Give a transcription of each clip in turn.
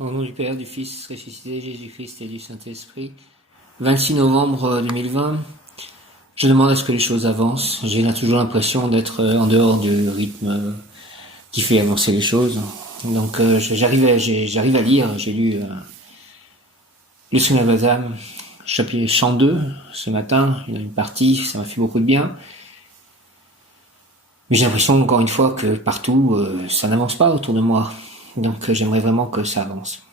Au nom du Père, du Fils ressuscité, Jésus-Christ et du Saint-Esprit. 26 novembre 2020. Je demande à ce que les choses avancent. J'ai là toujours l'impression d'être en dehors du rythme qui fait avancer les choses. Donc j'arrive à lire. J'ai lu le Sunabazam, chapitre chant 2 ce matin. Il y en a une partie, ça m'a fait beaucoup de bien. Mais j'ai l'impression encore une fois que partout ça n'avance pas autour de moi. Donc j'aimerais vraiment que ça avance.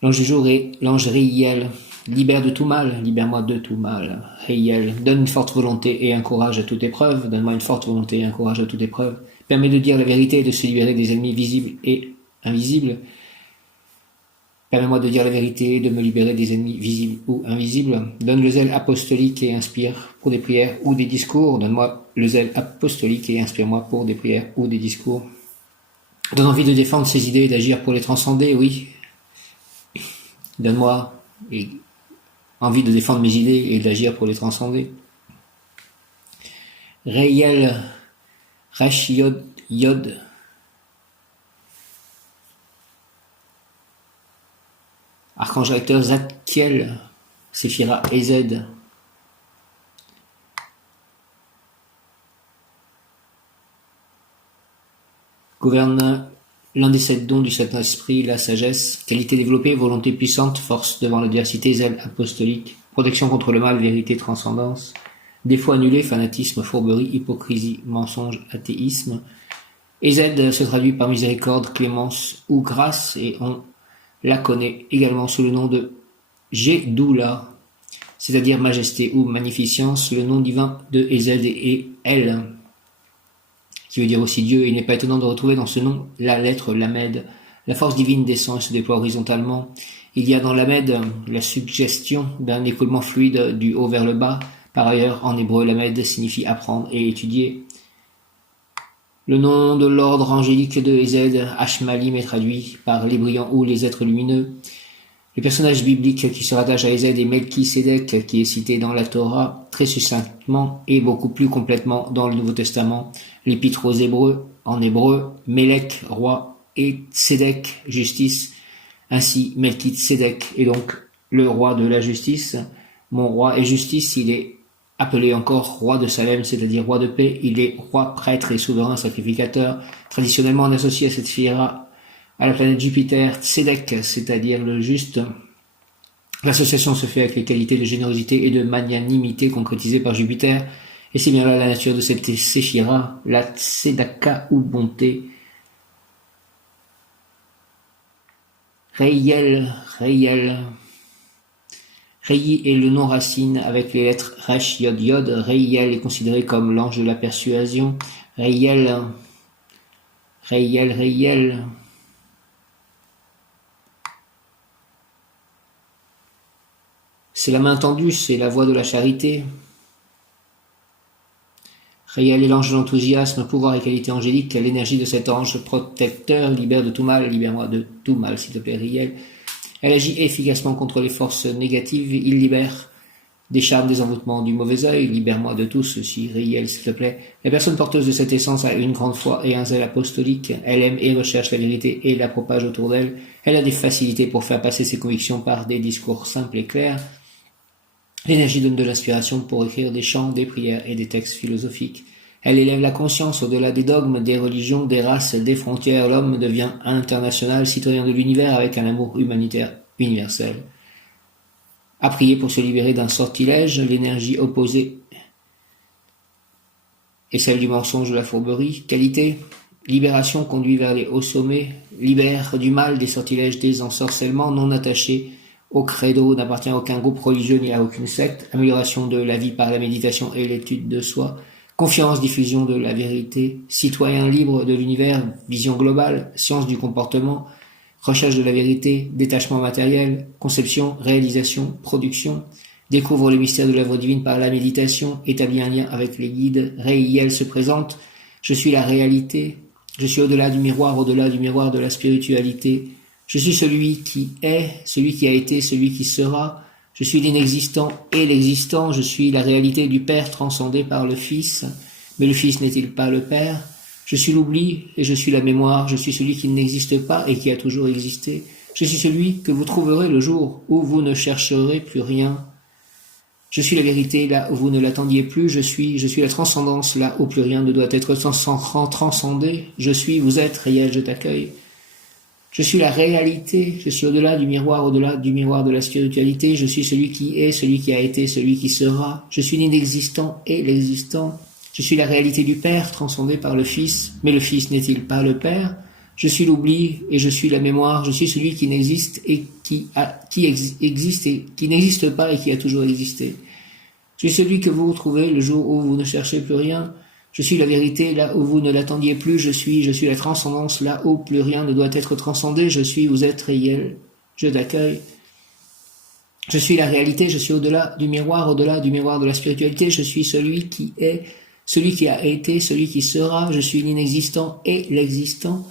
L'ange du jour est l'ange Réiel. Libère de tout mal, libère-moi de tout mal. Réiel, donne une forte volonté et un courage à toute épreuve. Donne-moi une forte volonté et un courage à toute épreuve. Permets de dire la vérité et de se libérer des ennemis visibles et invisibles. Permets-moi de dire la vérité et de me libérer des ennemis visibles ou invisibles. Donne le zèle apostolique et inspire pour des prières ou des discours. Donne-moi le zèle apostolique et inspire-moi pour des prières ou des discours. Donne envie de défendre ses idées et d'agir pour les transcender, oui. Donne-moi envie de défendre mes idées et d'agir pour les transcender. Réiel, Resh Yod Yod. Archange recteur Zadkiel, Séphira Ez. Gouverne l'un des 7 dons du Saint-Esprit, la sagesse, qualité développée, volonté puissante, force devant l'adversité, zèle apostolique, protection contre le mal, vérité, transcendance, défaut annulé, fanatisme, fourberie, hypocrisie, mensonge, athéisme. Ezed se traduit par miséricorde, clémence ou grâce, et on la connaît également sous le nom de Gédoula, c'est-à-dire majesté ou magnificence, le nom divin de Ezed et El, qui veut dire aussi Dieu, et il n'est pas étonnant de retrouver dans ce nom la lettre Lamed. La force divine descend et se déploie horizontalement. Il y a dans Lamed la suggestion d'un écoulement fluide du haut vers le bas. Par ailleurs, en hébreu, Lamed signifie apprendre et étudier. Le nom de l'ordre angélique de Ezed, Ashmalim, est traduit par les brillants ou les êtres lumineux. Le personnage biblique qui se rattache à Ezed est Melchisédek, qui est cité dans la Torah très succinctement et beaucoup plus complètement dans le Nouveau Testament. L'épître aux Hébreux, en hébreu, Melech, roi, et Tzedek, justice. Ainsi, Melchisédek est donc le roi de la justice. Mon roi est justice, il est appelé encore roi de Salem, c'est-à-dire roi de paix. Il est roi, prêtre et souverain sacrificateur. Traditionnellement, on associe à cette sphère à la planète Jupiter, Tzedek, c'est-à-dire le juste. L'association se fait avec les qualités de générosité et de magnanimité concrétisées par Jupiter, et c'est bien là la nature de cette séphira, la tzedaka ou bonté. Réiel, Réi est le nom racine avec les lettres Resh Yod Yod. Réiel est considéré comme l'ange de la persuasion. Réiel. C'est la main tendue, c'est la voix de la charité. Réel est l'ange de l'enthousiasme, pouvoir et qualité angélique. L'énergie de cet ange protecteur libère de tout mal. Libère-moi de tout mal, s'il te plaît, Réel. Elle agit efficacement contre les forces négatives. Il libère des charmes, des envoûtements, du mauvais œil. Libère-moi de tout ceci, Réel, s'il te plaît. La personne porteuse de cette essence a une grande foi et un zèle apostolique. Elle aime et recherche la vérité et la propage autour d'elle. Elle a des facilités pour faire passer ses convictions par des discours simples et clairs. L'énergie donne de l'inspiration pour écrire des chants, des prières et des textes philosophiques. Elle élève la conscience au-delà des dogmes, des religions, des races, des frontières. L'homme devient international, citoyen de l'univers avec un amour humanitaire universel. À prier pour se libérer d'un sortilège, l'énergie opposée est celle du mensonge, de la fourberie. Qualité, libération conduit vers les hauts sommets, libère du mal, des sortilèges, des ensorcellements, non attachés au credo, n'appartient à aucun groupe religieux ni à aucune secte. Amélioration de la vie par la méditation et l'étude de soi. Confiance, diffusion de la vérité. Citoyen libre de l'univers, vision globale. Science du comportement. Recherche de la vérité. Détachement matériel. Conception, réalisation, production. Découvre le mystère de l'œuvre divine par la méditation. Établit un lien avec les guides. Réiel se présente. Je suis la réalité. Je suis au-delà du miroir de la spiritualité. Je suis celui qui est, celui qui a été, celui qui sera. Je suis l'inexistant et l'existant. Je suis la réalité du Père transcendée par le Fils. Mais le Fils n'est-il pas le Père? Je suis l'oubli et je suis la mémoire. Je suis celui qui n'existe pas et qui a toujours existé. Je suis celui que vous trouverez le jour où vous ne chercherez plus rien. Je suis la vérité là où vous ne l'attendiez plus. Je suis la transcendance là où plus rien ne doit être transcendé. Je suis, vous êtes réel, je t'accueille. Je suis la réalité, je suis au-delà du miroir de la spiritualité. Je suis celui qui est, celui qui a été, celui qui sera. Je suis l'inexistant et l'existant. Je suis la réalité du Père, transcendée par le Fils. Mais le Fils n'est-il pas le Père? Je suis l'oubli et je suis la mémoire. Je suis celui qui n'existe et qui existe et qui n'existe pas et qui a toujours existé. Je suis celui que vous trouvez le jour où vous ne cherchez plus rien. Je suis la vérité là où vous ne l'attendiez plus. Je suis la transcendance là où plus rien ne doit être transcendé. Je suis, vous êtes réel. Je t'accueille. Je suis la réalité, je suis au-delà du miroir de la spiritualité. Je suis celui qui est, celui qui a été, celui qui sera. Je suis l'inexistant et l'existant.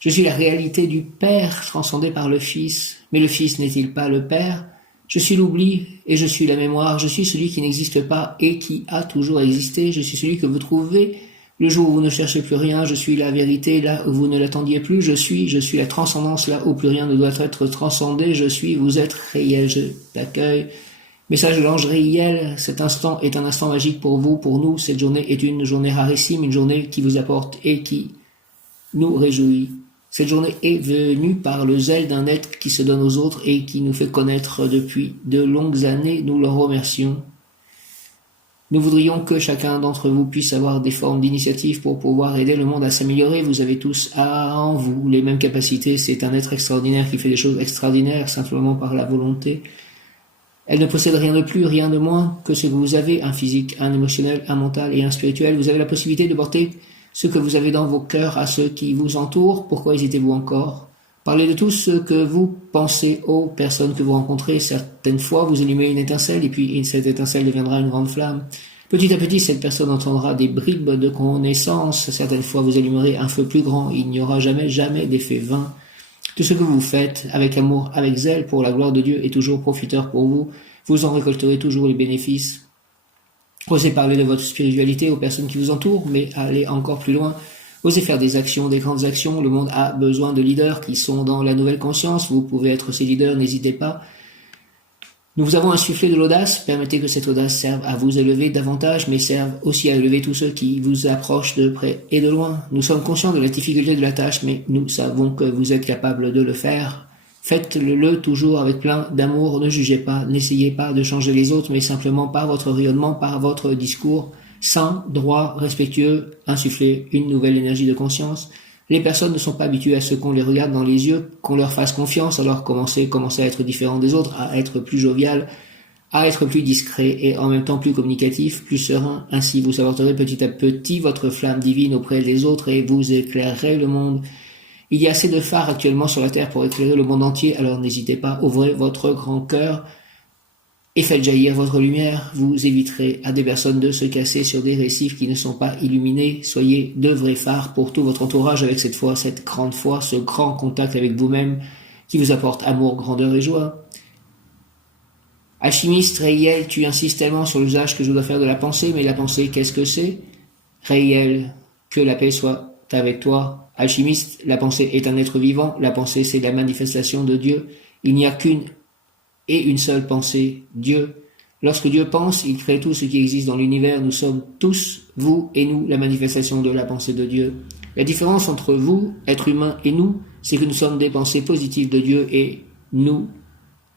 Je suis la réalité du Père transcendé par le Fils. Mais le Fils n'est-il pas le Père? Je suis l'oubli et je suis la mémoire. Je suis celui qui n'existe pas et qui a toujours existé. Je suis celui que vous trouvez le jour où vous ne cherchez plus rien. Je suis la vérité là où vous ne l'attendiez plus. Je suis la transcendance là où plus rien ne doit être transcendé. Je suis, vous êtes réel, je t'accueille. Message de l'ange réel, cet instant est un instant magique pour vous, pour nous. Cette journée est une journée rarissime, une journée qui vous apporte et qui nous réjouit. Cette journée est venue par le zèle d'un être qui se donne aux autres et qui nous fait connaître depuis de longues années. Nous le remercions. Nous voudrions que chacun d'entre vous puisse avoir des formes d'initiative pour pouvoir aider le monde à s'améliorer. Vous avez tous en vous les mêmes capacités. C'est un être extraordinaire qui fait des choses extraordinaires simplement par la volonté. Elle ne possède rien de plus, rien de moins que ce que vous avez, un physique, un émotionnel, un mental et un spirituel. Vous avez la possibilité de porter ce que vous avez dans vos cœurs à ceux qui vous entourent. Pourquoi hésitez-vous encore? Parlez de tout ce que vous pensez aux personnes que vous rencontrez. Certaines fois, vous allumez une étincelle et puis cette étincelle deviendra une grande flamme. Petit à petit, cette personne entendra des bribes de connaissances. Certaines fois, vous allumerez un feu plus grand. Il n'y aura jamais d'effet vain. Tout ce que vous faites avec amour, avec zèle pour la gloire de Dieu est toujours profiteur pour vous. Vous en récolterez toujours les bénéfices. Osez parler de votre spiritualité aux personnes qui vous entourent, mais allez encore plus loin. Osez faire des actions, des grandes actions. Le monde a besoin de leaders qui sont dans la nouvelle conscience. Vous pouvez être ces leaders, n'hésitez pas. Nous vous avons insufflé de l'audace. Permettez que cette audace serve à vous élever davantage, mais serve aussi à élever tous ceux qui vous approchent de près et de loin. Nous sommes conscients de la difficulté de la tâche, mais nous savons que vous êtes capable de le faire. Faites-le toujours avec plein d'amour, ne jugez pas, n'essayez pas de changer les autres, mais simplement par votre rayonnement, par votre discours sain, droit, respectueux, insufflez une nouvelle énergie de conscience. Les personnes ne sont pas habituées à ce qu'on les regarde dans les yeux, qu'on leur fasse confiance, alors commencez à être différent des autres, à être plus jovial, à être plus discret et en même temps plus communicatif, plus serein. Ainsi vous apporterez petit à petit votre flamme divine auprès des autres et vous éclairerez le monde. Il y a assez de phares actuellement sur la Terre pour éclairer le monde entier, alors n'hésitez pas, ouvrez votre grand cœur et faites jaillir votre lumière. Vous éviterez à des personnes de se casser sur des récifs qui ne sont pas illuminés. Soyez de vrais phares pour tout votre entourage avec cette foi, cette grande foi, ce grand contact avec vous-même qui vous apporte amour, grandeur et joie. Alchimiste, réel, tu insistes tellement sur l'usage que je dois faire de la pensée, mais la pensée, qu'est-ce que c'est? Réel, que la paix soit avec toi. Alchimiste, la pensée est un être vivant, la pensée c'est la manifestation de Dieu. Il n'y a qu'une et une seule pensée, Dieu. Lorsque Dieu pense, il crée tout ce qui existe dans l'univers. Nous sommes tous, vous et nous, la manifestation de la pensée de Dieu. La différence entre vous, être humain, et nous, c'est que nous sommes des pensées positives de Dieu et nous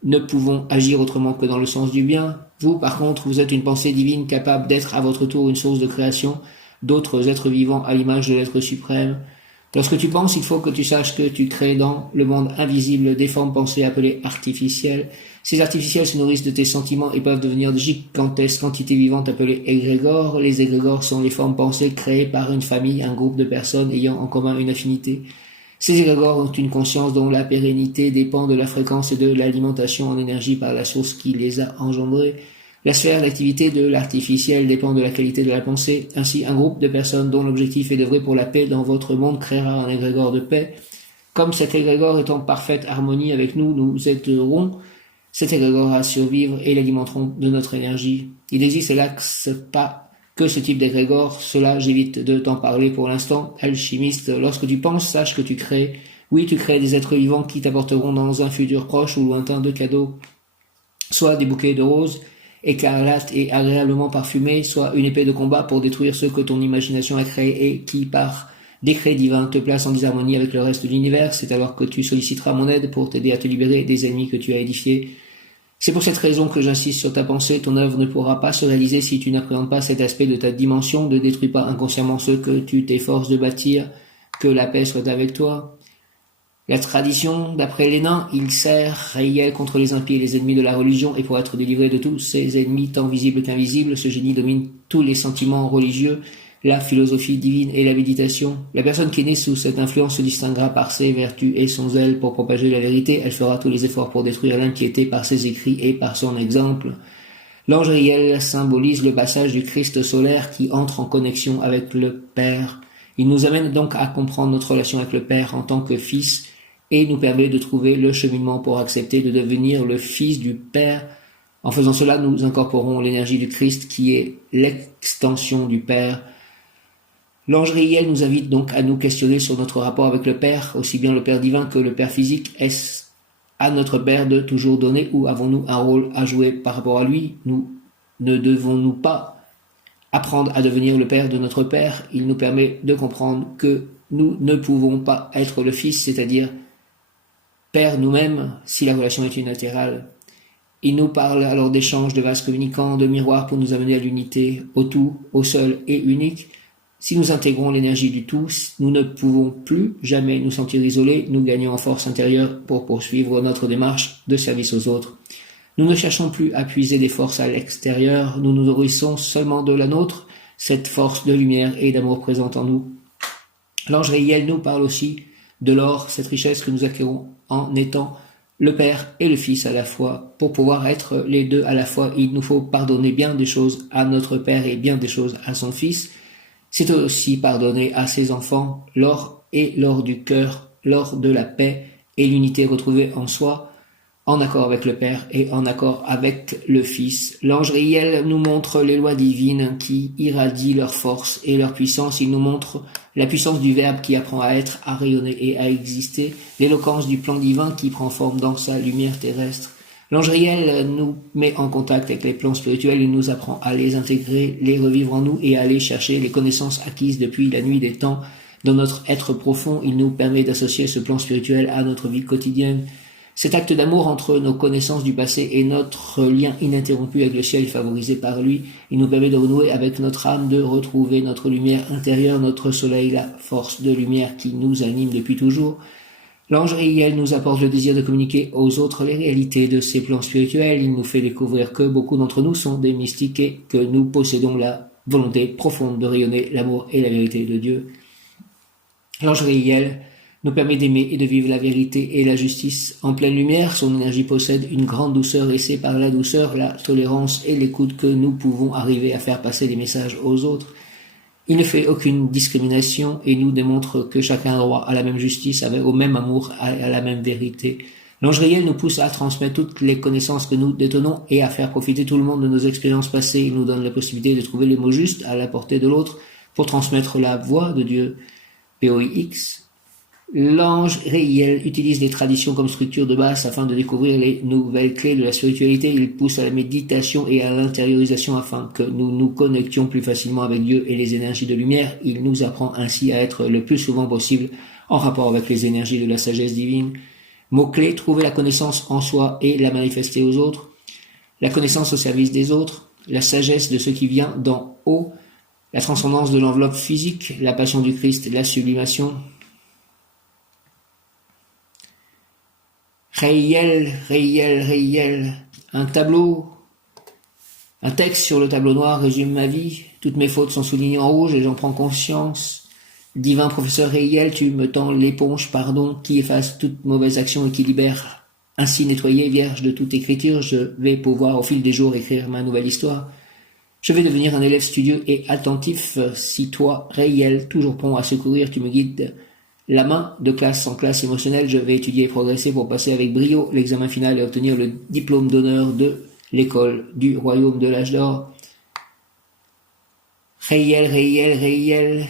ne pouvons agir autrement que dans le sens du bien. Vous, par contre, vous êtes une pensée divine capable d'être à votre tour une source de création d'autres êtres vivants à l'image de l'être suprême. Lorsque tu penses, il faut que tu saches que tu crées dans le monde invisible des formes pensées appelées artificielles. Ces artificiels se nourrissent de tes sentiments et peuvent devenir de gigantesques entités vivantes appelées égrégores. Les égrégores sont les formes pensées créées par une famille, un groupe de personnes ayant en commun une affinité. Ces égrégores ont une conscience dont la pérennité dépend de la fréquence et de l'alimentation en énergie par la source qui les a engendrés. La sphère d'activité de l'artificiel dépend de la qualité de la pensée. Ainsi, un groupe de personnes dont l'objectif est d'œuvrer pour la paix dans votre monde créera un égrégore de paix. Comme cet égrégore est en parfaite harmonie avec nous, nous aiderons cet égrégore à survivre et l'alimenterons de notre énergie. Il n'existe hélas pas que ce type d'égrégore, cela j'évite de t'en parler pour l'instant. Alchimiste, lorsque tu penses, sache que tu crées Oui, tu crées des êtres vivants qui t'apporteront dans un futur proche ou lointain de cadeaux, soit des bouquets de roses écarlates et agréablement parfumés, soit une épée de combat pour détruire ceux que ton imagination a créés et qui, par décret divin, te place en désharmonie avec le reste de l'univers. C'est alors que tu solliciteras mon aide pour t'aider à te libérer des ennemis que tu as édifiés. C'est pour cette raison que j'insiste sur ta pensée. Ton œuvre ne pourra pas se réaliser si tu n'appréhendes pas cet aspect de ta dimension. Ne détruis pas inconsciemment ce que tu t'efforces de bâtir. Que la paix soit avec toi. La tradition, d'après les nains, il sert Raïel contre les impies et les ennemis de la religion, et pour être délivré de tous ses ennemis, tant visibles qu'invisibles, ce génie domine tous les sentiments religieux, la philosophie divine et la méditation. La personne qui est née sous cette influence se distinguera par ses vertus et son zèle pour propager la vérité. Elle fera tous les efforts pour détruire l'impiété par ses écrits et par son exemple. L'ange Raïel symbolise le passage du Christ solaire qui entre en connexion avec le Père. Il nous amène donc à comprendre notre relation avec le Père en tant que Fils, et nous permet de trouver le cheminement pour accepter de devenir le Fils du Père. En faisant cela, nous incorporons l'énergie du Christ qui est l'extension du Père. L'ange Raïel nous invite donc à nous questionner sur notre rapport avec le Père, aussi bien le Père divin que le Père physique. Est-ce à notre Père de toujours donner ou avons-nous un rôle à jouer par rapport à lui? Nous ne devons-nous pas apprendre à devenir le Père de notre Père? Il nous permet de comprendre que nous ne pouvons pas être le Fils, c'est-à-dire Père nous-mêmes, si la relation est unilatérale. Il nous parle alors d'échanges, de vases communicants, de miroirs pour nous amener à l'unité, au tout, au seul et unique. Si nous intégrons l'énergie du tout, nous ne pouvons plus jamais nous sentir isolés, nous gagnons en force intérieure pour poursuivre notre démarche de service aux autres. Nous ne cherchons plus à puiser des forces à l'extérieur, nous nous nourrissons seulement de la nôtre, cette force de lumière et d'amour présente en nous. L'ange Raïel nous parle aussi de l'or, cette richesse que nous acquérons en étant le Père et le Fils à la fois. Pour pouvoir être les deux à la fois, il nous faut pardonner bien des choses à notre Père et bien des choses à son Fils. C'est aussi pardonner à ses enfants. L'or est l'or du cœur, l'or de la paix et l'unité retrouvée en soi, en accord avec le Père et en accord avec le Fils. L'ange Raïel nous montre les lois divines qui irradient leur force et leur puissance. Il nous montre la puissance du Verbe qui apprend à être, à rayonner et à exister, l'éloquence du plan divin qui prend forme dans sa lumière terrestre. L'ange Raïel nous met en contact avec les plans spirituels, il nous apprend à les intégrer, les revivre en nous et à aller chercher les connaissances acquises depuis la nuit des temps. Dans notre être profond, il nous permet d'associer ce plan spirituel à notre vie quotidienne. Cet acte d'amour entre nos connaissances du passé et notre lien ininterrompu avec le ciel favorisé par lui, il nous permet de renouer avec notre âme, de retrouver notre lumière intérieure, notre soleil, la force de lumière qui nous anime depuis toujours. L'ange Raïel nous apporte le désir de communiquer aux autres les réalités de ces plans spirituels. Il nous fait découvrir que beaucoup d'entre nous sont des mystiques et que nous possédons la volonté profonde de rayonner l'amour et la vérité de Dieu. L'ange Raïel nous permet d'aimer et de vivre la vérité et la justice en pleine lumière. Son énergie possède une grande douceur et c'est par la douceur, la tolérance et l'écoute que nous pouvons arriver à faire passer des messages aux autres. Il ne fait aucune discrimination et nous démontre que chacun a droit à la même justice, au même amour, à la même vérité. L'ange Raïel nous pousse à transmettre toutes les connaissances que nous détenons et à faire profiter tout le monde de nos expériences passées. Il nous donne la possibilité de trouver les mots justes à la portée de l'autre pour transmettre la voix de Dieu. POIX. L'ange Raïel utilise les traditions comme structure de base afin de découvrir les nouvelles clés de la spiritualité. Il pousse à la méditation et à l'intériorisation afin que nous nous connections plus facilement avec Dieu et les énergies de lumière. Il nous apprend ainsi à être le plus souvent possible en rapport avec les énergies de la sagesse divine. Mot-clé, trouver la connaissance en soi et la manifester aux autres. La connaissance au service des autres. La sagesse de ce qui vient d'en haut. La transcendance de l'enveloppe physique. La passion du Christ, la sublimation. Raïel, Raïel, Raïel, un texte sur le tableau noir résume ma vie. Toutes mes fautes sont soulignées en rouge et j'en prends conscience. Divin professeur Raïel, tu me tends l'éponge, pardon, qui efface toute mauvaise action et qui libère. Ainsi nettoyé, vierge de toute écriture, je vais pouvoir au fil des jours écrire ma nouvelle histoire. Je vais devenir un élève studieux et attentif. Si toi, Raïel, toujours prompt à secourir, tu me guides la main de classe en classe émotionnelle, je vais étudier et progresser pour passer avec brio l'examen final et obtenir le diplôme d'honneur de l'école du royaume de l'âge d'or. Raïel, Raïel, Raïel.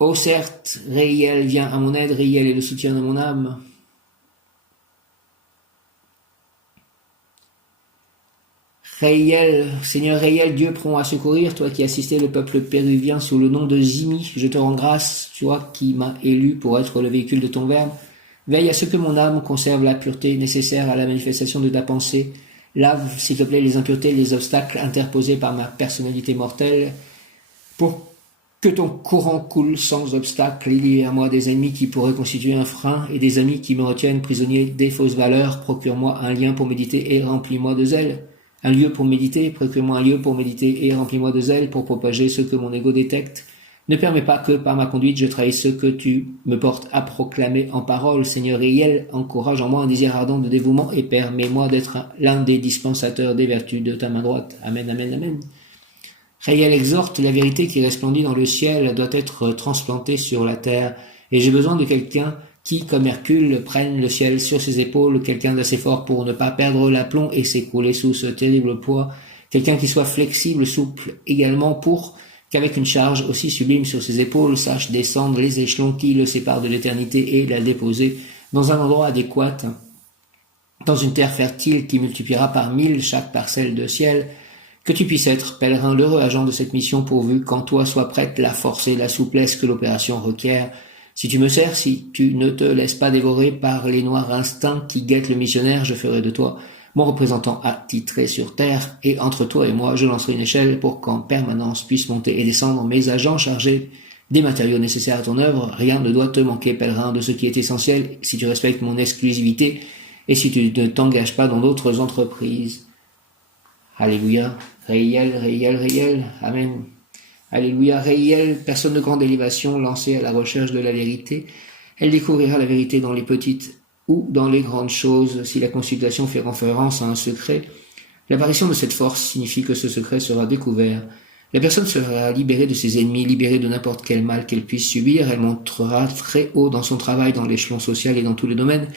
Oh certes, Réiel vient à mon aide, Réiel est le soutien de mon âme. Réiel, Seigneur Réiel, Dieu prompt à secourir, toi qui assistais le peuple péruvien sous le nom de Zimi, je te rends grâce, toi qui m'as élu pour être le véhicule de ton verbe. Veille à ce que mon âme conserve la pureté nécessaire à la manifestation de ta pensée. Lave, s'il te plaît, les impuretés, les obstacles interposés par ma personnalité mortelle, pour que ton courant coule sans obstacle. Il y a à moi des ennemis qui pourraient constituer un frein et des amis qui me retiennent prisonnier des fausses valeurs. Procure-moi un lien pour méditer et remplis-moi de zèle. Un lieu pour méditer, procure-moi un lieu pour méditer et remplis-moi de zèle pour propager ce que mon ego détecte. Ne permets pas que, par ma conduite, je trahisse ce que tu me portes à proclamer en parole. Seigneur Réiel, encourage en moi un désir ardent de dévouement et permets-moi d'être l'un des dispensateurs des vertus de ta main droite. Amen, amen, amen. Réiel exhorte, la vérité qui resplendit dans le ciel doit être transplantée sur la terre, et j'ai besoin de quelqu'un qui, comme Hercule, prenne le ciel sur ses épaules, quelqu'un d'assez fort pour ne pas perdre l'aplomb et s'écrouler sous ce terrible poids, quelqu'un qui soit flexible, souple également pour qu'avec une charge aussi sublime sur ses épaules sache descendre les échelons qui le séparent de l'éternité et la déposer dans un endroit adéquat, dans une terre fertile qui multipliera par 1000 chaque parcelle de ciel. Que tu puisses être, pèlerin, l'heureux agent de cette mission pourvu qu'en toi soit prête la force et la souplesse que l'opération requiert. Si tu me sers, si tu ne te laisses pas dévorer par les noirs instincts qui guettent le missionnaire, je ferai de toi mon représentant attitré sur terre, et entre toi et moi, je lancerai une échelle pour qu'en permanence puissent monter et descendre mes agents chargés des matériaux nécessaires à ton œuvre. Rien ne doit te manquer, pèlerin, de ce qui est essentiel, si tu respectes mon exclusivité et si tu ne t'engages pas dans d'autres entreprises. Alléluia. Réiel, Réiel, Réiel. Amen. Alléluia. Réiel, personne de grande élévation lancée à la recherche de la vérité. Elle découvrira la vérité dans les petites ou dans les grandes choses. Si la consultation fait référence à un secret, l'apparition de cette force signifie que ce secret sera découvert. La personne sera libérée de ses ennemis, libérée de n'importe quel mal qu'elle puisse subir. Elle montera très haut dans son travail, dans l'échelon social et dans tous les domaines.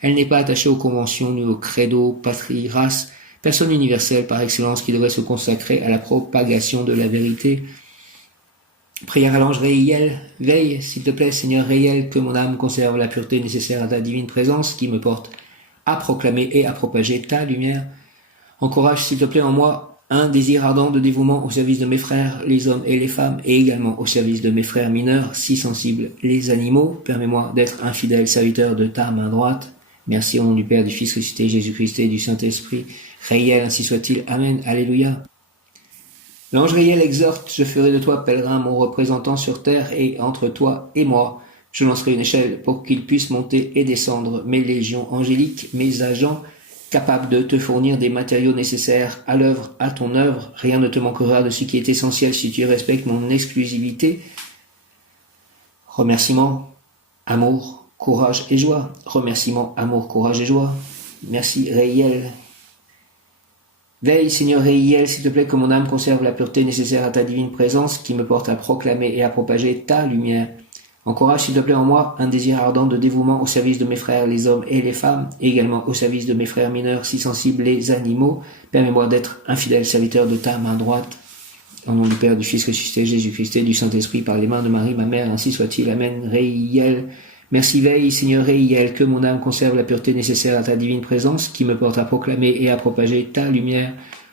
Elle n'est pas attachée aux conventions ni aux credos, patrie, race, personne universelle par excellence qui devrait se consacrer à la propagation de la vérité. Prière à l'ange Réiel, veille, s'il te plaît, Seigneur Réiel, que mon âme conserve la pureté nécessaire à ta divine présence qui me porte à proclamer et à propager ta lumière. Encourage, s'il te plaît, en moi un désir ardent de dévouement au service de mes frères, les hommes et les femmes, et également au service de mes frères mineurs, si sensibles, les animaux. Permets-moi d'être un fidèle serviteur de ta main droite. Merci au nom du Père, du Fils ressuscité, Jésus-Christ et du Saint-Esprit. Réiel, ainsi soit-il. Amen. Alléluia. L'ange Réiel exhorte, je ferai de toi, pèlerin, mon représentant sur terre, et entre toi et moi, je lancerai une échelle pour qu'il puisse monter et descendre mes légions angéliques, mes agents, capables de te fournir des matériaux nécessaires à l'œuvre, à ton œuvre. Rien ne te manquera de ce qui est essentiel si tu respectes mon exclusivité. Remerciements, amour, courage et joie. Remerciements, amour, courage et joie. Merci Réiel. Veille, Seigneur Réiel, s'il te plaît, que mon âme conserve la pureté nécessaire à ta divine présence qui me porte à proclamer et à propager ta lumière. Encourage, s'il te plaît, en moi un désir ardent de dévouement au service de mes frères, les hommes et les femmes, et également au service de mes frères mineurs, si sensibles, les animaux. Permets-moi d'être un fidèle serviteur de ta main droite. Au nom du Père, du Fils ressuscité, Jésus-Christ et du Saint-Esprit, par les mains de Marie, ma mère, ainsi soit-il. Amen. Réiel. Merci, veille, Seigneur Réiel, que mon âme conserve la pureté nécessaire à ta divine présence, qui me porte à proclamer et à propager ta lumière.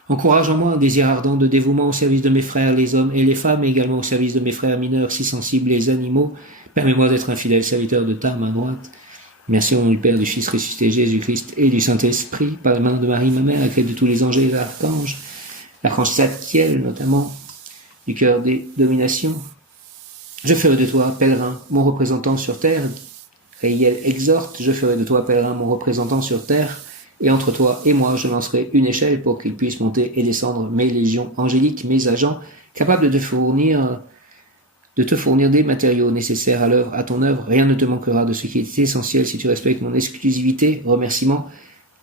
Encourage en moi un désir ardent de dévouement au service de mes frères, les hommes et les femmes, et également au service de mes frères mineurs, si sensibles, les animaux. Permets-moi d'être un fidèle serviteur de ta main droite. Merci au nom du Père, du Fils ressuscité, Jésus-Christ et du Saint-Esprit, par les mains de Marie, ma mère, à laquelle de tous les anges et l'archange Zadkiel notamment, du cœur des dominations. Je ferai de toi, pèlerin, mon représentant sur terre. Réiel exhorte, je ferai de toi, pèlerin, mon représentant sur terre, et entre toi et moi, je lancerai une échelle pour qu'il puisse monter et descendre mes légions angéliques, mes agents, capables de te fournir des matériaux nécessaires à l'œuvre, à ton œuvre. Rien ne te manquera de ce qui est essentiel si tu respectes mon exclusivité. Remerciements,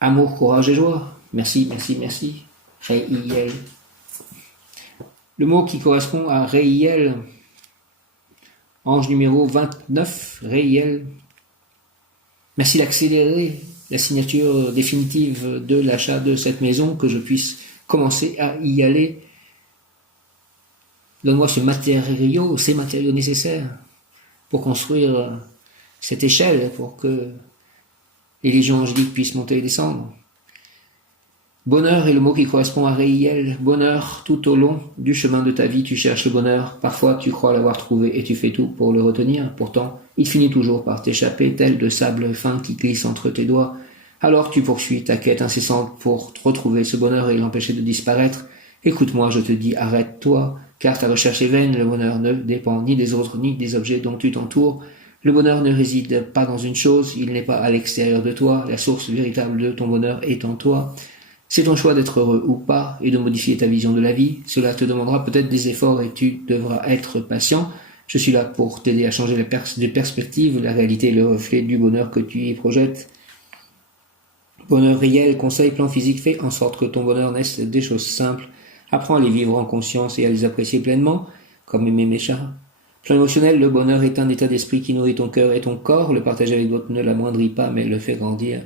amour, courage et joie. Merci, merci, merci. Réiel. Le mot qui correspond à Réiel, ange numéro 29, Réiel. Merci d'accélérer la signature définitive de l'achat de cette maison, que je puisse commencer à y aller. Donne-moi ces matériaux nécessaires. pour construire cette échelle, pour que les légions angéliques puissent monter et descendre. Bonheur est le mot qui correspond à Réiel. Bonheur, tout au long du chemin de ta vie, tu cherches le bonheur. Parfois, tu crois l'avoir trouvé et tu fais tout pour le retenir. Pourtant, il finit toujours par t'échapper, tel de sable fin qui glisse entre tes doigts. Alors tu poursuis ta quête incessante pour retrouver ce bonheur et l'empêcher de disparaître. Écoute-moi, je te dis, arrête-toi, car ta recherche est vaine. Le bonheur ne dépend ni des autres, ni des objets dont tu t'entoures. Le bonheur ne réside pas dans une chose, il n'est pas à l'extérieur de toi. La source véritable de ton bonheur est en toi. C'est ton choix d'être heureux ou pas et de modifier ta vision de la vie. Cela te demandera peut-être des efforts et tu devras être patient. Je suis là pour t'aider à changer de perspective. La réalité est le reflet du bonheur que tu y projettes. Bonheur réel, conseil, plan physique, fais en sorte que ton bonheur naisse des choses simples. Apprends à les vivre en conscience et à les apprécier pleinement, comme aimer mes chats. Plan émotionnel, le bonheur est un état d'esprit qui nourrit ton cœur et ton corps. Le partager avec d'autres ne l'amoindrit pas, mais le fait grandir.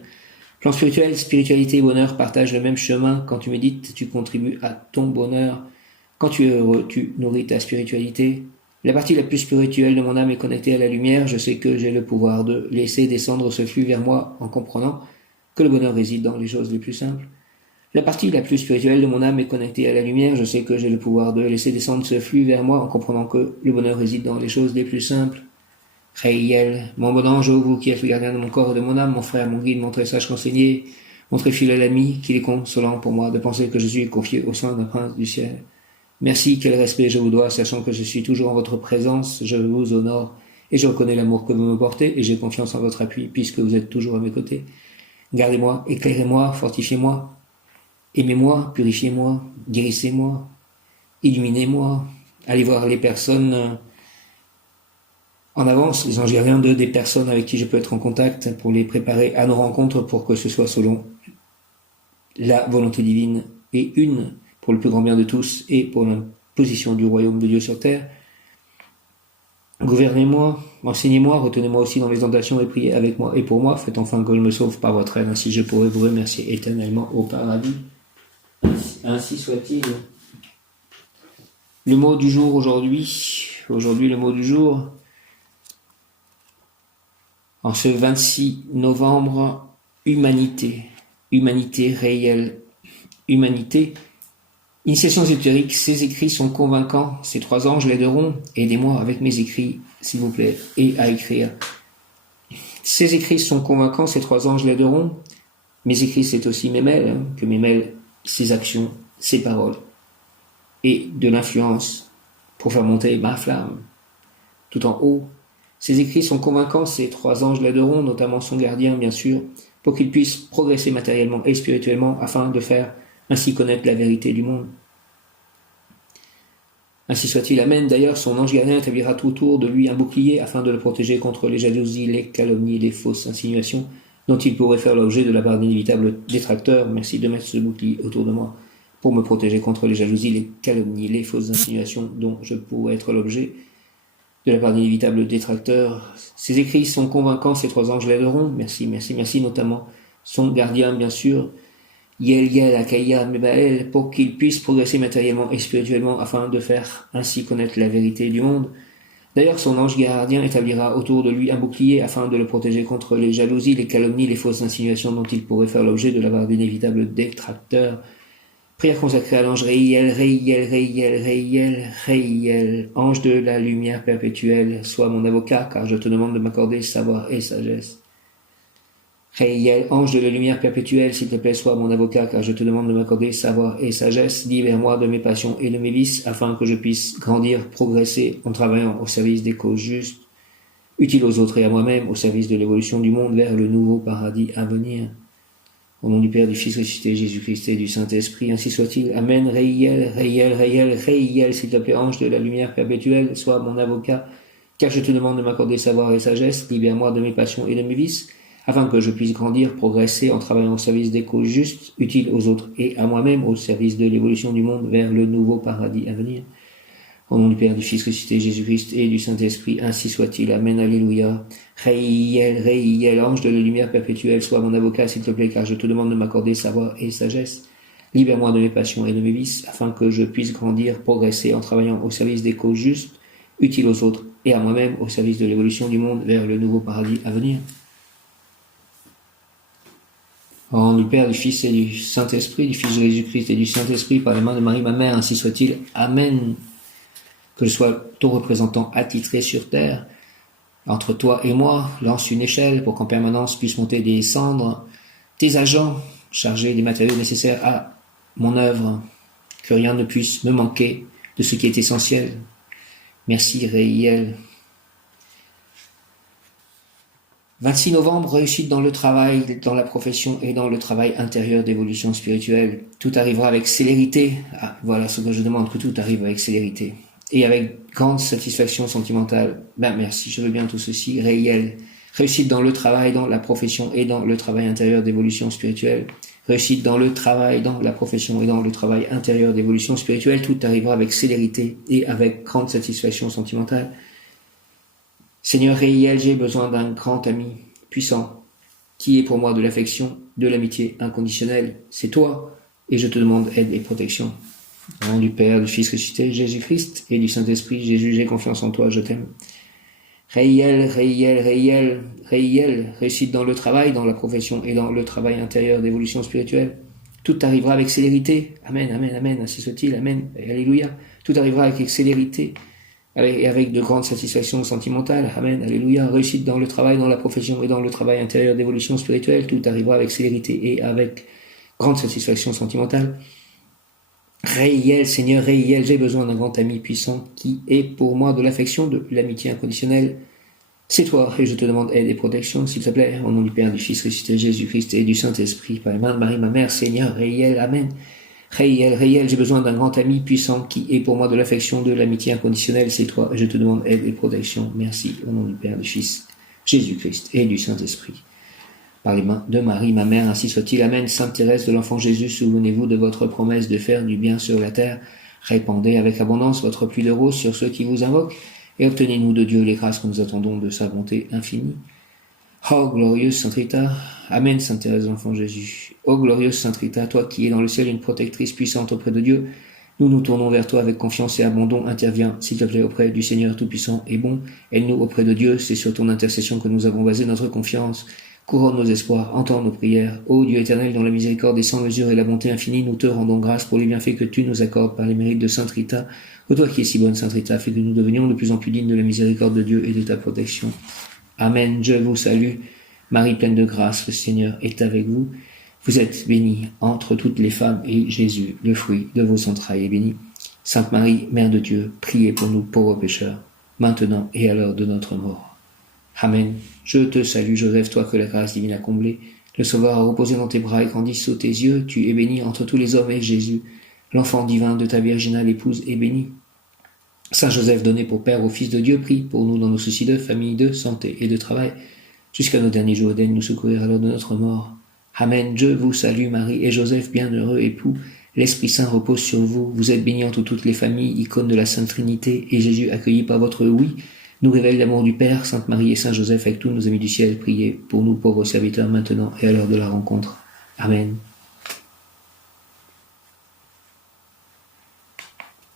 Plan spirituel, spiritualité et bonheur partagent le même chemin. Quand tu médites, tu contribues à ton bonheur. Quand tu es heureux, tu nourris ta spiritualité. La partie la plus spirituelle de mon âme est connectée à la lumière. Je sais que j'ai le pouvoir de laisser descendre ce flux vers moi en comprenant que le bonheur réside dans les choses les plus simples. La partie la plus spirituelle de mon âme est connectée à la lumière. Je sais que j'ai le pouvoir de laisser descendre ce flux vers moi en comprenant que le bonheur réside dans les choses les plus simples. Réiel, mon bon ange, vous qui êtes le gardien de mon corps et de mon âme, mon frère, mon guide, mon très sage conseiller, mon très fidèle ami, qu'il est consolant pour moi de penser que je suis confié au sein d'un prince du ciel. Merci, quel respect je vous dois, sachant que je suis toujours en votre présence, je vous honore, et je reconnais l'amour que vous me portez, et j'ai confiance en votre appui, puisque vous êtes toujours à mes côtés. Gardez-moi, éclairez-moi, fortifiez-moi, aimez-moi, purifiez-moi, guérissez-moi, illuminez-moi. Allez voir les personnes en avance, les anges gardiens des personnes avec qui je peux être en contact pour les préparer à nos rencontres pour que ce soit selon la volonté divine et une pour le plus grand bien de tous et pour la position du royaume de Dieu sur terre. Gouvernez-moi, enseignez-moi, retenez-moi aussi dans mes tentations et priez avec moi et pour moi. Faites enfin que je me sauve par votre aide, ainsi je pourrai vous remercier éternellement au paradis. Ainsi soit-il. Le mot du jour aujourd'hui, le mot du jour, en ce 26 novembre, humanité, humanité réelle, humanité. Initiation ésotérique, ces écrits sont convaincants, ces trois anges l'aideront, aidez-moi avec mes écrits, s'il vous plaît, et à écrire. Ces écrits sont convaincants, ces trois anges l'aideront. Mes écrits, c'est aussi mes mails, que mes mails, ses actions, ses paroles, et de l'influence pour faire monter ma flamme, tout en haut. Ces écrits sont convaincants, ces trois anges l'aideront, notamment son gardien, bien sûr, pour qu'il puisse progresser matériellement et spirituellement afin de faire ainsi connaître la vérité du monde. Ainsi soit-il, amen. D'ailleurs, son ange gardien établira tout autour de lui un bouclier afin de le protéger contre les jalousies, les calomnies, les fausses insinuations dont il pourrait faire l'objet de la part d'inévitables détracteurs. Merci de mettre ce bouclier autour de moi pour me protéger contre les jalousies, les calomnies, les fausses insinuations dont je pourrais être l'objet de la part d'inévitables détracteurs. Ces écrits sont convaincants, ces trois anges l'aideront. Merci, merci, merci, notamment son gardien, bien sûr, Yel, Akaya, Mebael, pour qu'il puisse progresser matériellement et spirituellement afin de faire ainsi connaître la vérité du monde. D'ailleurs, son ange gardien établira autour de lui un bouclier afin de le protéger contre les jalousies, les calomnies, les fausses insinuations dont il pourrait faire l'objet de la part d'inévitables détracteurs. Prière consacrée à l'ange Réiel, Réiel, Réiel, Réiel, Réiel, ange de la lumière perpétuelle, sois mon avocat, car je te demande de m'accorder savoir et sagesse. Réiel, ange de la lumière perpétuelle, s'il te plaît, sois mon avocat, car je te demande de m'accorder savoir et sagesse. Libère-moi de mes passions et de mes vices, afin que je puisse grandir, progresser, en travaillant au service des causes justes, utiles aux autres et à moi-même, au service de l'évolution du monde vers le nouveau paradis à venir. Au nom du Père, du Fils ressuscité, Jésus-Christ et du Saint-Esprit, ainsi soit-il. Amen. Réiel, Réiel, Réiel, Réiel, s'il te plaît, ange de la lumière perpétuelle, sois mon avocat, car je te demande de m'accorder savoir et sagesse. Libère-moi de mes passions et de mes vices, afin que je puisse grandir, progresser en travaillant au service des causes justes, utiles aux autres et à moi-même, au service de l'évolution du monde vers le nouveau paradis à venir. Au nom du Père, du Fils ressuscité, Jésus-Christ et du Saint-Esprit, ainsi soit-il. Amen, alléluia. Réiel, Réiel, ange de la lumière perpétuelle, sois mon avocat, s'il te plaît, car je te demande de m'accorder savoir et sagesse. Libère-moi de mes passions et de mes vices, afin que je puisse grandir, progresser en travaillant au service des causes justes, utiles aux autres et à moi-même au service de l'évolution du monde vers le nouveau paradis à venir. Au nom du Père, du Fils et du Saint-Esprit, du Fils de Jésus-Christ et du Saint-Esprit, par les mains de Marie, ma mère, ainsi soit-il. Amen. Que je sois ton représentant attitré sur terre. Entre toi et moi, lance une échelle pour qu'en permanence puissent monter des cendres tes agents chargés des matériaux nécessaires à mon œuvre, que rien ne puisse me manquer de ce qui est essentiel. Merci, Réiel. 26 novembre, réussite dans le travail, dans la profession et dans le travail intérieur d'évolution spirituelle. Tout arrivera avec célérité. Ah, voilà ce que je demande, que tout arrive avec célérité. Et avec grande satisfaction sentimentale. Merci, je veux bien tout ceci. Réiel. Réussite dans le travail, dans la profession et dans le travail intérieur d'évolution spirituelle. Réussite dans le travail, dans la profession et dans le travail intérieur d'évolution spirituelle. Tout arrivera avec célérité et avec grande satisfaction sentimentale. Seigneur Réiel, j'ai besoin d'un grand ami puissant qui est pour moi de l'affection, de l'amitié inconditionnelle. C'est toi et je te demande aide et protection. Au nom du Père, du Fils ressuscité, Jésus-Christ et du Saint-Esprit, Jésus, j'ai confiance en toi, je t'aime. Réiel, Réiel, Réiel, Réiel, réussite dans le travail, dans la profession et dans le travail intérieur d'évolution spirituelle. Tout arrivera avec célérité. Amen, amen, amen, ainsi soit-il, amen, alléluia. Tout arrivera avec célérité et avec de grandes satisfactions sentimentales. Amen, alléluia. Réussite dans le travail, dans la profession et dans le travail intérieur d'évolution spirituelle. Tout arrivera avec célérité et avec grande satisfaction sentimentale. Réiel, Seigneur, Réiel, j'ai besoin d'un grand ami puissant qui est pour moi de l'affection, de l'amitié inconditionnelle. C'est toi, et je te demande aide et protection, s'il te plaît, au nom du Père, du Fils ressuscité, Jésus-Christ et du Saint-Esprit, par les mains de Marie, ma mère, Seigneur, Réiel, amen. Réiel, Réiel, j'ai besoin d'un grand ami puissant qui est pour moi de l'affection, de l'amitié inconditionnelle. C'est toi, et je te demande aide et protection. Merci, au nom du Père, du Fils, Jésus-Christ et du Saint-Esprit. Par les mains de Marie, ma mère, ainsi soit-il. Amen. Sainte Thérèse de l'Enfant Jésus, souvenez-vous de votre promesse de faire du bien sur la terre. Répandez avec abondance votre pluie de roses sur ceux qui vous invoquent, et obtenez-nous de Dieu les grâces que nous attendons de sa bonté infinie. Oh, glorieuse Sainte Rita, Amen, Sainte Thérèse de l'Enfant Jésus. Oh, glorieuse Sainte Rita, toi qui es dans le ciel une protectrice puissante auprès de Dieu, nous nous tournons vers toi avec confiance et abandon. Interviens, s'il te plaît, auprès du Seigneur Tout-Puissant et bon. Aide-nous auprès de Dieu, c'est sur ton intercession que nous avons basé notre confiance. Couronne nos espoirs, entends nos prières. Ô Dieu éternel, dont la miséricorde est sans mesure et la bonté infinie, nous te rendons grâce pour les bienfaits que tu nous accordes par les mérites de Sainte Rita. Ô toi qui es si bonne, Sainte Rita, fais que nous devenions de plus en plus dignes de la miséricorde de Dieu et de ta protection. Amen. Je vous salue, Marie pleine de grâce, le Seigneur est avec vous. Vous êtes bénie entre toutes les femmes, et Jésus, le fruit de vos entrailles, est béni. Sainte Marie, Mère de Dieu, priez pour nous pauvres pécheurs, maintenant et à l'heure de notre mort. Amen. Je te salue, Joseph, toi que la grâce divine a comblé. Le Sauveur a reposé dans tes bras et grandi sous tes yeux. Tu es béni entre tous les hommes, et Jésus, l'enfant divin de ta virginale épouse, est béni. Saint Joseph, donné pour Père au Fils de Dieu, prie pour nous dans nos soucis de famille, de santé et de travail, jusqu'à nos derniers jours, daigne nous secourir à l'heure de notre mort. Amen. Je vous salue, Marie et Joseph, bienheureux époux. L'Esprit Saint repose sur vous. Vous êtes bénis entre toutes les familles, icône de la Sainte Trinité, et Jésus, accueilli par votre oui, nous révèle l'amour du Père. Sainte Marie et Saint Joseph, avec tous nos amis du ciel, priez pour nous pauvres serviteurs maintenant et à l'heure de la rencontre. Amen.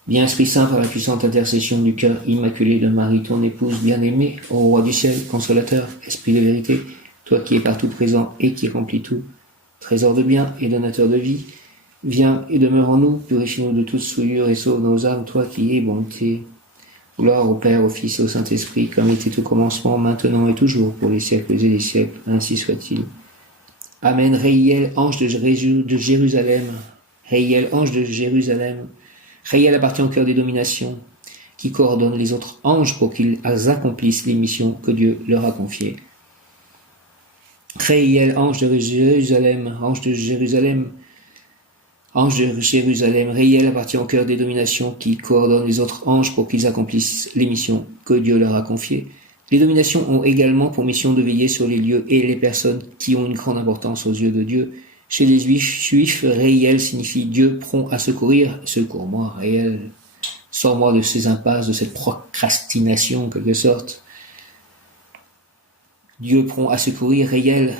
Bien Esprit Saint, par la puissante intercession du cœur immaculé de Marie, ton épouse bien-aimée, ô Roi du ciel, consolateur, Esprit de vérité, toi qui es partout présent et qui remplis tout, trésor de bien et donateur de vie, viens et demeure en nous, purifie-nous de toute souillure et sauve nos âmes, toi qui es bonté. Gloire au Père, au Fils et au Saint-Esprit, comme il était au commencement, maintenant et toujours, pour les siècles et les siècles, ainsi soit-il. Amen. Réiel, ange de Jérusalem, Réiel, ange de Jérusalem, Réiel appartient au cœur des dominations, qui coordonne les autres anges pour qu'ils accomplissent les missions que Dieu leur a confiées. Réiel, ange de Jérusalem, ange de Jérusalem, ange de Jérusalem, Réiel appartient au cœur des dominations qui coordonnent les autres anges pour qu'ils accomplissent les missions que Dieu leur a confiées. Les dominations ont également pour mission de veiller sur les lieux et les personnes qui ont une grande importance aux yeux de Dieu. Chez les Juifs, Réiel signifie Dieu prompt à secourir. Secours-moi, Réiel. Sors-moi de ces impasses, de cette procrastination en quelque sorte. Dieu prompt à secourir, Réiel.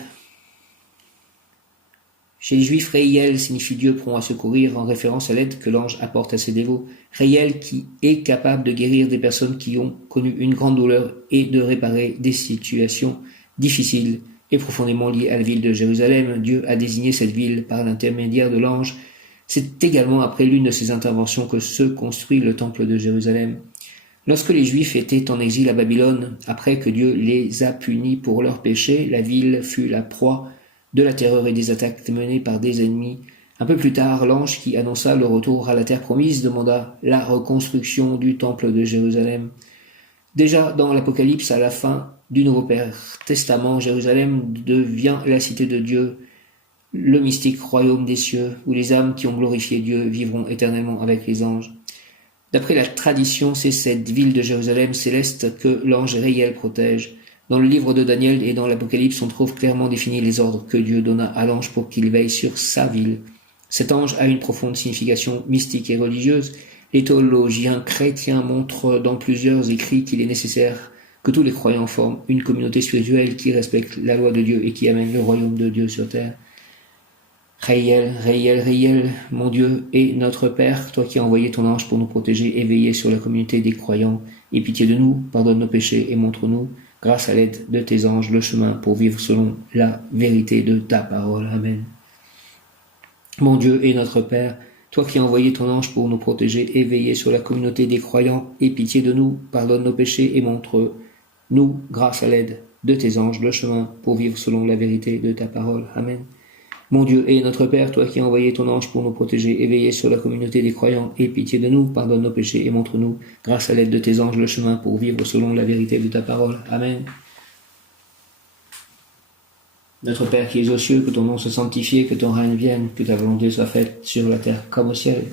Chez les Juifs, Reiel signifie Dieu prompt à secourir en référence à l'aide que l'ange apporte à ses dévots. Reiel qui est capable de guérir des personnes qui ont connu une grande douleur et de réparer des situations difficiles et profondément liées à la ville de Jérusalem. Dieu a désigné cette ville par l'intermédiaire de l'ange. C'est également après l'une de ces interventions que se construit le temple de Jérusalem. Lorsque les Juifs étaient en exil à Babylone, après que Dieu les a punis pour leurs péchés, la ville fut la proie de la terreur et des attaques menées par des ennemis. Un peu plus tard, l'ange qui annonça le retour à la terre promise demanda la reconstruction du temple de Jérusalem. Déjà dans l'Apocalypse, à la fin du Nouveau Testament, Jérusalem devient la cité de Dieu, le mystique royaume des cieux, où les âmes qui ont glorifié Dieu vivront éternellement avec les anges. D'après la tradition, c'est cette ville de Jérusalem céleste que l'ange Reiel protège. Dans le livre de Daniel et dans l'Apocalypse, on trouve clairement définis les ordres que Dieu donna à l'ange pour qu'il veille sur sa ville. Cet ange a une profonde signification mystique et religieuse. Les théologiens chrétiens montrent dans plusieurs écrits qu'il est nécessaire que tous les croyants forment une communauté spirituelle qui respecte la loi de Dieu et qui amène le royaume de Dieu sur terre. Reiel, Reiel, Reiel, mon Dieu et notre Père, toi qui as envoyé ton ange pour nous protéger et veiller sur la communauté des croyants, aie pitié de nous, pardonne nos péchés et montre-nous, grâce à l'aide de tes anges, le chemin pour vivre selon la vérité de ta parole. Amen. Mon Dieu et notre Père, toi qui as envoyé ton ange pour nous protéger et veiller sur la communauté des croyants, aie pitié de nous, pardonne nos péchés et montre-nous, grâce à l'aide de tes anges, le chemin pour vivre selon la vérité de ta parole. Amen. Mon Dieu et notre Père, toi qui as envoyé ton ange pour nous protéger et veiller sur la communauté des croyants, aie pitié de nous, pardonne nos péchés et montre-nous, grâce à l'aide de tes anges, le chemin pour vivre selon la vérité de ta parole. Amen. Notre Père qui es aux cieux, que ton nom soit sanctifié, que ton règne vienne, que ta volonté soit faite sur la terre comme au ciel.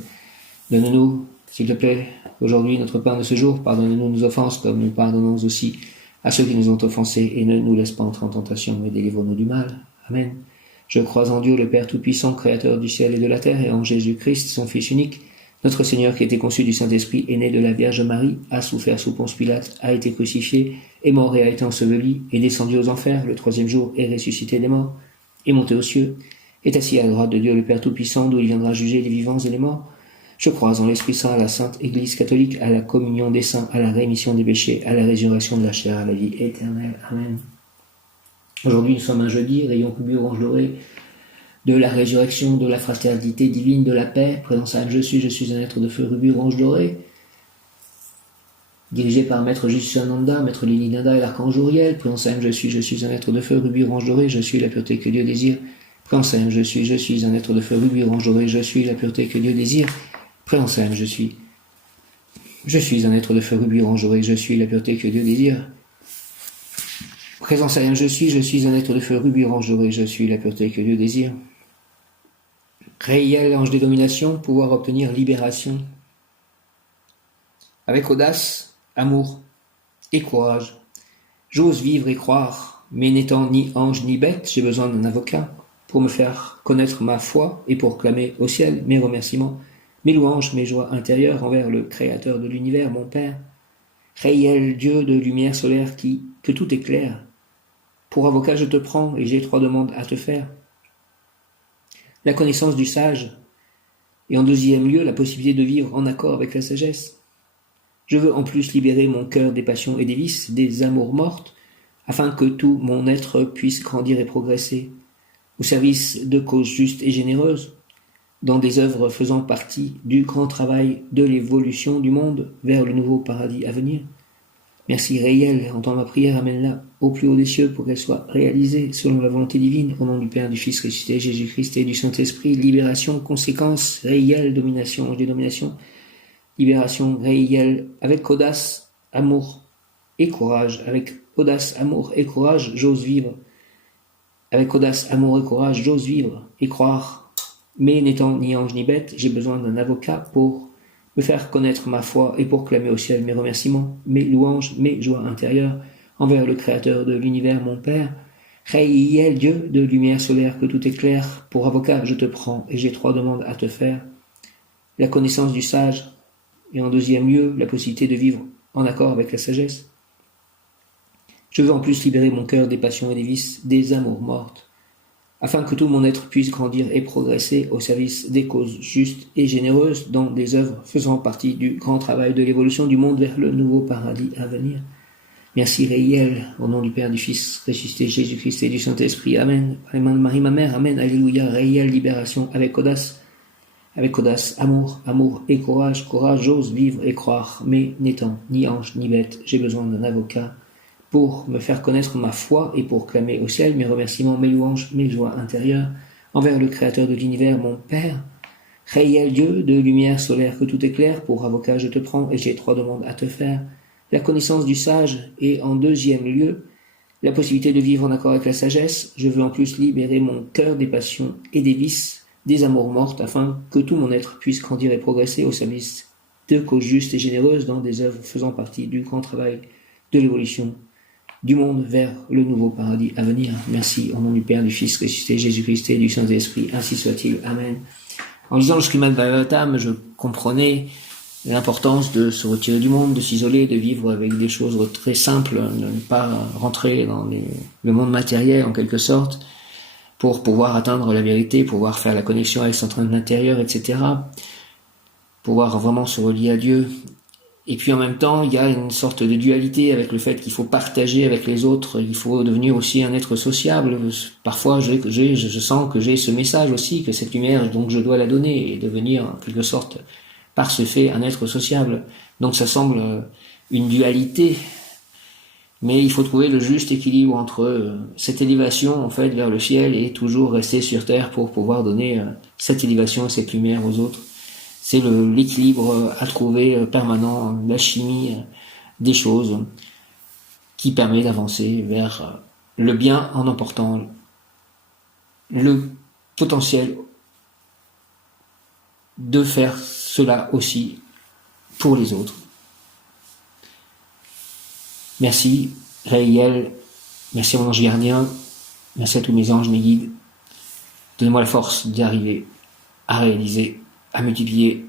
Donne-nous, s'il te plaît, aujourd'hui notre pain de ce jour, pardonne-nous nos offenses comme nous pardonnons aussi à ceux qui nous ont offensés et ne nous laisse pas entrer en tentation, mais délivre-nous du mal. Amen. Je crois en Dieu, le Père Tout-Puissant, Créateur du ciel et de la terre, et en Jésus-Christ, son Fils unique, notre Seigneur qui a été conçu du Saint-Esprit, est né de la Vierge Marie, a souffert sous Ponce Pilate, a été crucifié, est mort et a été enseveli, est descendu aux enfers, le troisième jour est ressuscité des morts, est monté aux cieux, est assis à la droite de Dieu, le Père Tout-Puissant, d'où il viendra juger les vivants et les morts. Je crois en l'Esprit Saint, à la Sainte Église catholique, à la communion des saints, à la rémission des péchés, à la résurrection de la chair, à la vie éternelle. Amen. Aujourd'hui, nous sommes un jeudi, rayon rubis orange doré, de la résurrection, de la fraternité divine, de la paix. Présence à je suis un être de feu rubis orange doré. Dirigé par Maître Justinanda, Maître Lilinada et l'Archange Uriel. Présence à je suis un être de feu rubis orange doré, je suis la pureté que Dieu désire. Présence à je suis un être de feu rubis orange doré, je suis la pureté que Dieu désire. Présence à je suis un être de feu rubis orange doré, je suis la pureté que Dieu désire. Présence à je suis un être de feu rubis orange doré, je suis la pureté que Dieu désire. Reiel, ange des dominations, pouvoir obtenir libération. Avec audace, amour et courage, j'ose vivre et croire, mais n'étant ni ange ni bête, j'ai besoin d'un avocat pour me faire connaître ma foi et pour clamer au ciel mes remerciements, mes louanges, mes joies intérieures envers le Créateur de l'univers, mon Père. Reiel, Dieu de lumière solaire que tout éclaire. Pour avocat, je te prends et j'ai 3 demandes à te faire. La connaissance du sage, et en deuxième lieu, la possibilité de vivre en accord avec la sagesse. Je veux en plus libérer mon cœur des passions et des vices, des amours mortes, afin que tout mon être puisse grandir et progresser, au service de causes justes et généreuses, dans des œuvres faisant partie du grand travail de l'évolution du monde vers le nouveau paradis à venir. Merci Reiel, entends ma prière, amène-la au plus haut des cieux pour qu'elle soit réalisée selon la volonté divine, au nom du Père, du Fils ressuscité, Jésus-Christ et du Saint-Esprit. Libération, conséquence, Reiel, domination, ange des dominations. Libération, Reiel, avec audace, amour et courage. Avec audace, amour et courage, j'ose vivre. Avec audace, amour et courage, j'ose vivre et croire. Mais n'étant ni ange ni bête, j'ai besoin d'un avocat pour me faire connaître ma foi et pour clamer au ciel mes remerciements, mes louanges, mes joies intérieures envers le Créateur de l'univers, mon Père. Reiel, Dieu de lumière solaire que tout éclaire, pour avocat je te prends et j'ai 3 demandes à te faire. La connaissance du sage et en deuxième lieu la possibilité de vivre en accord avec la sagesse. Je veux en plus libérer mon cœur des passions et des vices, des amours mortes. afin que tout mon être puisse grandir et progresser au service des causes justes et généreuses dans des œuvres faisant partie du grand travail de l'évolution du monde vers le nouveau paradis à venir. Merci Réel, au nom du Père, du Fils, ressuscité Jésus-Christ et du Saint-Esprit. Amen. Par les mains de Marie, ma mère. Amen. Alléluia. Réel, libération avec audace. Avec audace, amour, amour et courage. Courage, j'ose vivre et croire. Mais n'étant ni ange ni bête, j'ai besoin d'un avocat pour me faire connaître ma foi et pour clamer au ciel mes remerciements, mes louanges, mes joies intérieures envers le Créateur de l'univers, mon Père. Réel Dieu de lumière solaire, que tout éclaire, pour avocat je te prends et j'ai 3 demandes à te faire. La connaissance du sage et en deuxième lieu, la possibilité de vivre en accord avec la sagesse. Je veux en plus libérer mon cœur des passions et des vices, des amours mortes, afin que tout mon être puisse grandir et progresser au service de causes justes et généreuses dans des œuvres faisant partie du grand travail de l'évolution du monde vers le nouveau paradis à venir. Merci au nom du Père, du Fils ressuscité, Jésus-Christ et du Saint-Esprit. Ainsi soit-il. Amen. En lisant le Srimad Bhagavatam, je comprenais l'importance de se retirer du monde, de s'isoler, de vivre avec des choses très simples, de ne pas rentrer dans le monde matériel en quelque sorte, pour pouvoir atteindre la vérité, pouvoir faire la connexion avec son train de l'intérieur, etc. Pouvoir vraiment se relier à Dieu. Et puis en même temps, il y a une sorte de dualité avec le fait qu'il faut partager avec les autres, il faut devenir aussi un être sociable. Parfois, je sens que j'ai ce message aussi, que cette lumière, donc je dois la donner et devenir en quelque sorte, par ce fait, un être sociable. Donc ça semble une dualité, mais il faut trouver le juste équilibre entre cette élévation en fait vers le ciel et toujours rester sur terre pour pouvoir donner cette élévation et cette lumière aux autres. C'est l'équilibre à trouver permanent, l'alchimie des choses qui permet d'avancer vers le bien en emportant le potentiel de faire cela aussi pour les autres. Merci Réel, merci à mon ange gardien, merci à tous mes anges, mes guides. Donnez-moi la force d'arriver à réaliser, à multiplier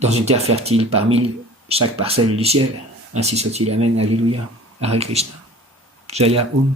dans une terre fertile par 1000 chaque parcelle du ciel. Ainsi soit-il. Amen. Alléluia. Hare Krishna. Jaya Om.